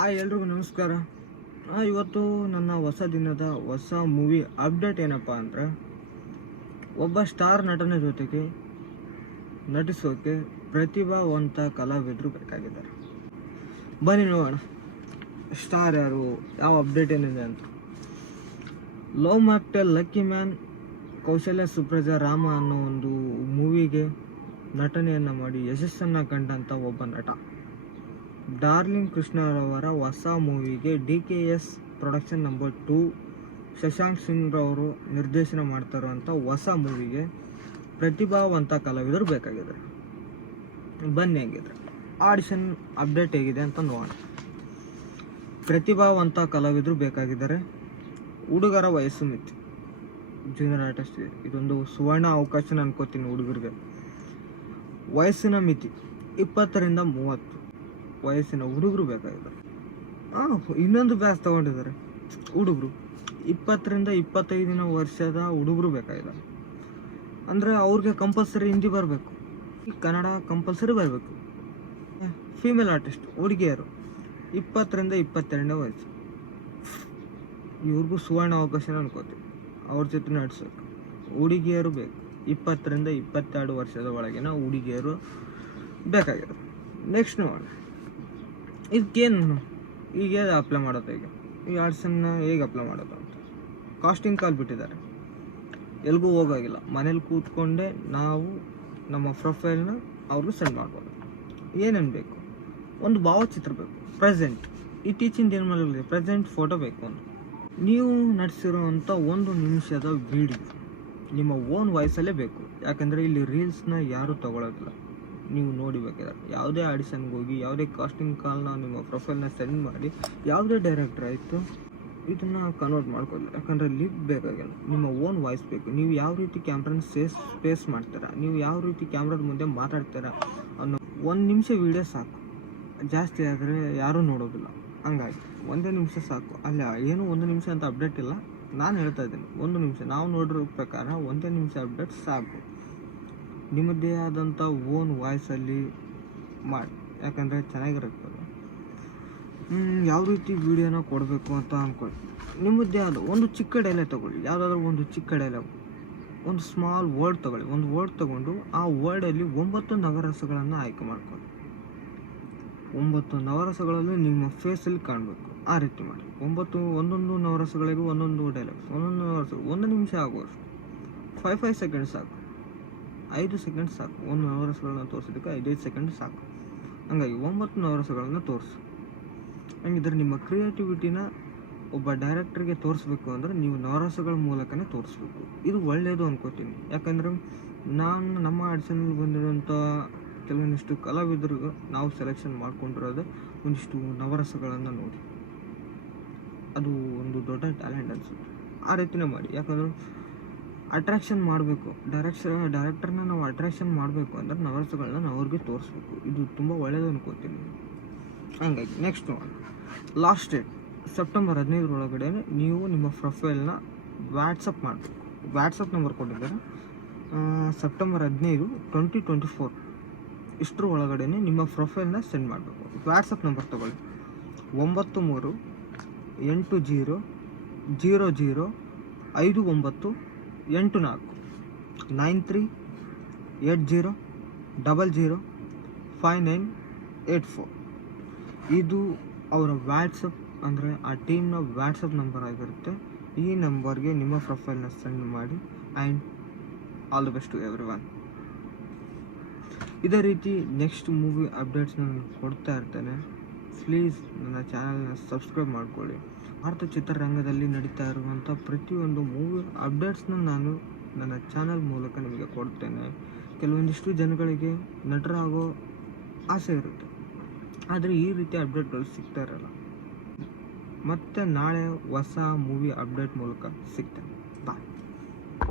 ಎಲ್ರಿಗೂ ನಮಸ್ಕಾರ. ಇವತ್ತು ನನ್ನ ಹೊಸ ದಿನದ ಹೊಸ ಮೂವಿ ಅಪ್ಡೇಟ್ ಏನಪ್ಪ ಅಂದರೆ, ಒಬ್ಬ ಸ್ಟಾರ್ ನಟನ ಜೊತೆಗೆ ನಟಿಸೋಕೆ ಪ್ರತಿಭಾವಂತ ಕಲಾವಿದರು ಬೇಕಾಗಿದ್ದಾರೆ. ಬನ್ನಿ ನೋಡೋಣ ಸ್ಟಾರ್ ಯಾರು, ಯಾವ ಅಪ್ಡೇಟ್ ಏನಿದೆ ಅಂತ. ಲವ್ ಮಾಕ್ಟೇಲ್ ಲಕ್ಕಿ ಮ್ಯಾನ್ ಕೌಶಲ್ಯ ಸುಪ್ರಜಾ ರಾಮ ಅನ್ನೋ ಒಂದು ಮೂವಿಗೆ ನಟನೆಯನ್ನು ಮಾಡಿ ಯಶಸ್ಸನ್ನು ಕಂಡಂಥ ಒಬ್ಬ ನಟ. ಡಾರ್ಲಿಂಗ್ ಕೃಷ್ಣರವರ ಹೊಸ ಮೂವಿಗೆ DKS production number 2 Shashank Singh ರವರು ನಿರ್ದೇಶನ ಮಾಡ್ತಾರಂಥ ಹೊಸ ಮೂವಿಗೆ ಪ್ರತಿಭಾವಂತ ಕಲಾವಿದರು ಬೇಕಾಗಿದ್ದಾರೆ. ಬನ್ನಿ ಹೇಗಿದ್ರೆ ಆಡಿಷನ್ ಅಪ್ಡೇಟ್ ಹೇಗಿದೆ ಅಂತ ನೋಡೋಣ. ಪ್ರತಿಭಾವಂತ ಕಲಾವಿದರು ಬೇಕಾಗಿದ್ದಾರೆ. ಹುಡುಗರ ವಯಸ್ಸು ಮಿತಿ ಜೂನಿಯರ್ ಆರ್ಟಿಸ್ಟ್, ಇದೊಂದು ಸುವರ್ಣ ಅವಕಾಶ ಅನ್ಕೋತೀನಿ. ಹುಡುಗರಿಗೆ ವಯಸ್ಸಿನ ಮಿತಿ 20ರಿಂದ 30 ವಯಸ್ಸಿನ ಹುಡುಗರು ಬೇಕಾಗಿದ್ದಾರೆ. ಇನ್ನೊಂದು ಬ್ಯಾಚ್ ತಗೊಂಡಿದ್ದಾರೆ ಹುಡುಗರು 20ರಿಂದ 25 ವರ್ಷದ ಹುಡುಗರು ಬೇಕಾಗಿದ್ದಾರೆ. ಅಂದರೆ ಅವ್ರಿಗೆ ಕಂಪಲ್ಸರಿ ಹಿಂದಿ ಬರಬೇಕು, ಕನ್ನಡ ಕಂಪಲ್ಸರಿ ಬರಬೇಕು. ಫೀಮೇಲ್ ಆರ್ಟಿಸ್ಟ್ ಹುಡುಗಿಯರು 20ರಿಂದ 22 ವಯಸ್ಸು, ಇವ್ರಿಗೂ ಸುವರ್ಣ ಅವಕಾಶ ಅನ್ಕೋತೀವಿ. ಅವ್ರ ಜೊತೆ ನಡ್ಸೋಕೆ ಹುಡುಗಿಯರು ಬೇಕು. 20ರಿಂದ 22 ವರ್ಷದ ಒಳಗಿನ ಹುಡುಗಿಯರು ಬೇಕಾಗಿದ್ದಾರೆ. ನೆಕ್ಸ್ಟ್ ನೋಡೋಣ, ಇದಕ್ಕೇನು ಈಗ ಅಪ್ಲೈ ಮಾಡೋದು, ಈ ಆರ್ಟ್ಸನ್ನು ಹೇಗೆ ಅಪ್ಲೈ ಮಾಡೋದು ಅಂತ. ಕಾಸ್ಟಿಂಗ್ ಕಾಲ್ ಬಿಟ್ಟಿದ್ದಾರೆ, ಎಲ್ಗೂ ಹೋಗೋಗಿಲ್ಲ. ಮನೇಲಿ ಕೂತ್ಕೊಂಡೇ ನಾವು ನಮ್ಮ ಪ್ರೊಫೈಲ್ನ ಅವ್ರಿಗೂ ಸೆಂಡ್ ಮಾಡ್ಬೋದು. ಏನೇನು ಬೇಕು, ಒಂದು ಭಾವಚಿತ್ರ ಬೇಕು, ಪ್ರೆಸೆಂಟ್ ಇತ್ತೀಚಿನ ದಿನಗಳಲ್ಲಿ ಪ್ರೆಸೆಂಟ್ ಫೋಟೋ ಬೇಕು. ಒಂದು ನೀವು ನಡೆಸಿರೋವಂಥ 1 ನಿಮಿಷದ ವಿಡಿಯೋ ನಿಮ್ಮ ಓನ್ ವಾಯ್ಸಲ್ಲೇ ಬೇಕು. ಯಾಕಂದರೆ ಇಲ್ಲಿ ರೀಲ್ಸ್ನ ಯಾರೂ ತೊಗೊಳೋದಿಲ್ಲ. ನೀವು ನೋಡಿಬೇಕಾದ್ರೆ ಯಾವುದೇ ಆಡಿಷನ್ಗೆ ಹೋಗಿ ಯಾವುದೇ ಕಾಸ್ಟಿಂಗ್ ಕಾಲ್ನ ನಿಮ್ಮ ಪ್ರೊಫೈಲ್ನ ಸೆಂಡ್ ಮಾಡಿ ಯಾವುದೇ ಡೈರೆಕ್ಟರ್ ಆಯಿತು ಇದನ್ನು ಕನ್ವರ್ಟ್ ಮಾಡ್ಕೊಳ್ಳಿ. ಯಾಕಂದರೆ ಲಿಪ್ ಬೇಕಾಗಿಲ್ಲ, ನಿಮ್ಮ ಓನ್ ವಾಯ್ಸ್ ಬೇಕು. ನೀವು ಯಾವ ರೀತಿ ಕ್ಯಾಮ್ರಾನ ಸ್ಪೇಸ್ ಮಾಡ್ತೀರಾ, ನೀವು ಯಾವ ರೀತಿ ಕ್ಯಾಮ್ರಾದ ಮುಂದೆ ಮಾತಾಡ್ತೀರಾ ಅನ್ನೋ 1 ನಿಮಿಷ ವೀಡಿಯೋ ಸಾಕು. ಜಾಸ್ತಿ ಆದರೆ ಯಾರೂ ನೋಡೋದಿಲ್ಲ. ಹಂಗಾಗಿ 1 ನಿಮಿಷ ಸಾಕು. ಅಲ್ಲ ಏನು 1 ನಿಮಿಷ ಅಂತ ಅಪ್ಡೇಟ್ ಇಲ್ಲ, ನಾನು ಹೇಳ್ತಾ ಇದ್ದೀನಿ 1 ನಿಮಿಷ. ನಾವು ನೋಡಿರೋ ಪ್ರಕಾರ 1 ನಿಮಿಷ ಅಪ್ಡೇಟ್ ಸಾಕು. ನಿಮ್ಮದೇ ಆದಂಥ ಓನ್ ವಾಯ್ಸಲ್ಲಿ ಮಾಡಿ, ಯಾಕಂದರೆ ಚೆನ್ನಾಗಿರುತ್ತೆ. ಯಾವ ರೀತಿ ವೀಡಿಯೋನ ಕೊಡಬೇಕು ಅಂತ ಅಂದ್ಕೊಳ್ಳಿ. ನಿಮ್ಮದೇ ಆದ ಒಂದು ಚಿಕ್ಕ ಡೈಲಾಗ್ ತೊಗೊಳ್ಳಿ, ಯಾವುದಾದ್ರೂ ಒಂದು ಚಿಕ್ಕ ಡೈಲಾಗ್, ಒಂದು ಸ್ಮಾಲ್ ವರ್ಡ್ ತೊಗೊಳ್ಳಿ. ಒಂದು ವರ್ಡ್ ತೊಗೊಂಡು ಆ ವರ್ಡಲ್ಲಿ 9 ನವರಸಗಳನ್ನು ಆಯ್ಕೆ ಮಾಡ್ಕೊಳ್ಳಿ. 9 ನವರಸಗಳಲ್ಲಿ ನಿಮ್ಮ ಫೇಸಲ್ಲಿ ಕಾಣಬೇಕು. ಆ ರೀತಿ ಮಾಡಿ. ಒಂದೊಂದು ನವರಸಗಳಿಗೂ ಒಂದೊಂದು ಡೈಲಾಗ್ಸ್, ಒಂದೊಂದು ನವರಸ 1 ನಿಮಿಷ ಆಗುವಷ್ಟು. 5 ಸೆಕೆಂಡ್ಸ್ ಸಾಕು, 5 ಸೆಕೆಂಡ್ ಸಾಕು. 1 ನವರಸಗಳನ್ನ ತೋರಿಸೋದಕ್ಕೆ 5 ಸೆಕೆಂಡ್ ಸಾಕು. ಹಂಗಾಗಿ 9 ನವರಸಗಳನ್ನ ತೋರಿಸು. ಹಂಗಿದ್ರೆ ನಿಮ್ಮ ಕ್ರಿಯೇಟಿವಿಟಿನ ಒಬ್ಬ ಡೈರೆಕ್ಟರ್ಗೆ ತೋರಿಸ್ಬೇಕು ಅಂದರೆ ನೀವು ನವರಸಗಳ ಮೂಲಕನೇ ತೋರಿಸ್ಬೇಕು. ಇದು ಒಳ್ಳೆಯದು ಅನ್ಕೋತೀನಿ. ಯಾಕಂದರೆ ನಮ್ಮ ಆಡಿಷನ್ಗೆ ಬಂದಿರೋಂಥ ಕೆಲವೊಂದಿಷ್ಟು ಕಲಾವಿದರಿಗೆ ನಾವು ಸೆಲೆಕ್ಷನ್ ಮಾಡ್ಕೊಂಡಿರೋದು ಒಂದಿಷ್ಟು ನವರಸಗಳನ್ನು ನೋಡಿ. ಅದು ಒಂದು ದೊಡ್ಡ ಟ್ಯಾಲೆಂಟ್ ಅನಿಸುತ್ತೆ. ಆ ರೀತಿನೇ ಮಾಡಿ. ಯಾಕಂದ್ರೆ ಅಟ್ರಾಕ್ಷನ್ ಮಾಡಬೇಕು. ಡೈರೆಕ್ಟರ್ನ ನಾವು ಅಟ್ರಾಕ್ಷನ್ ಮಾಡಬೇಕು ಅಂದರೆ ನವರಸಗಳನ್ನ ನಾವು ಅವ್ರಿಗೆ ತೋರಿಸ್ಬೇಕು. ಇದು ತುಂಬ ಒಳ್ಳೆಯದು ಅನ್ಕೋತೀನಿ. ಹಂಗಾಗಿ ನೆಕ್ಸ್ಟ್ ಲಾಸ್ಟ್ ಡೇಟ್ ಸೆಪ್ಟೆಂಬರ್ 15 ಒಳಗಡೆ ನೀವು ನಿಮ್ಮ ಪ್ರೊಫೈಲ್ನ ವಾಟ್ಸಪ್ ಮಾಡಬೇಕು. ವಾಟ್ಸಪ್ ನಂಬರ್ ಕೊಟ್ಟಿದ್ದಾರೆ. ಸೆಪ್ಟೆಂಬರ್ 15, 2024 ಇಷ್ಟರ ಒಳಗಡೆ ನಿಮ್ಮ ಪ್ರೊಫೈಲ್ನ ಸೆಂಡ್ ಮಾಡಬೇಕು. ವಾಟ್ಸಪ್ ನಂಬರ್ ತೊಗೊಳ್ಳಿ, 9380005984 9380005984. ಇದು ಅವರ ವಾಟ್ಸಪ್, ಅಂದರೆ ಆ ಟೀಮ್ನ ವಾಟ್ಸಪ್ ನಂಬರ್ ಆಗಿರುತ್ತೆ. ಈ ನಂಬರ್ಗೆ ನಿಮ್ಮ ಪ್ರೊಫೈಲ್ನ ಸೆಂಡ್ ಮಾಡಿ. And all the best to everyone. ಇದೇ ರೀತಿ ನೆಕ್ಸ್ಟ್ ಮೂವಿ ಅಪ್ಡೇಟ್ಸ್ನ ನಾನು ಕೊಡ್ತಾ ಇರ್ತೇನೆ. ಪ್ಲೀಸ್ ನನ್ನ ಚಾನಲ್ನ ಸಬ್ಸ್ಕ್ರೈಬ್ ಮಾಡ್ಕೊಳ್ಳಿ. ಭಾರತ ಚಿತ್ರರಂಗದಲ್ಲಿ ನಡೀತಾ ಇರುವಂಥ ಪ್ರತಿಯೊಂದು ಮೂವಿ ಅಪ್ಡೇಟ್ಸ್ನ ನಾನು ನನ್ನ ಚಾನಲ್ ಮೂಲಕ ನಿಮಗೆ ಕೊಡ್ತೇನೆ. ಕೆಲವೊಂದಿಷ್ಟು ಜನಗಳಿಗೆ ನಟರಾಗೋ ಆಸೆ ಇರುತ್ತೆ, ಆದರೆ ಈ ರೀತಿ ಅಪ್ಡೇಟ್ಗಳು ಸಿಗ್ತಾ ಇರಲ್ಲ. ಮತ್ತೆ ನಾಳೆ ಹೊಸ ಮೂವಿ ಅಪ್ಡೇಟ್ ಮೂಲಕ ಸಿಗ್ತೇನೆ. ಬಾಯ್.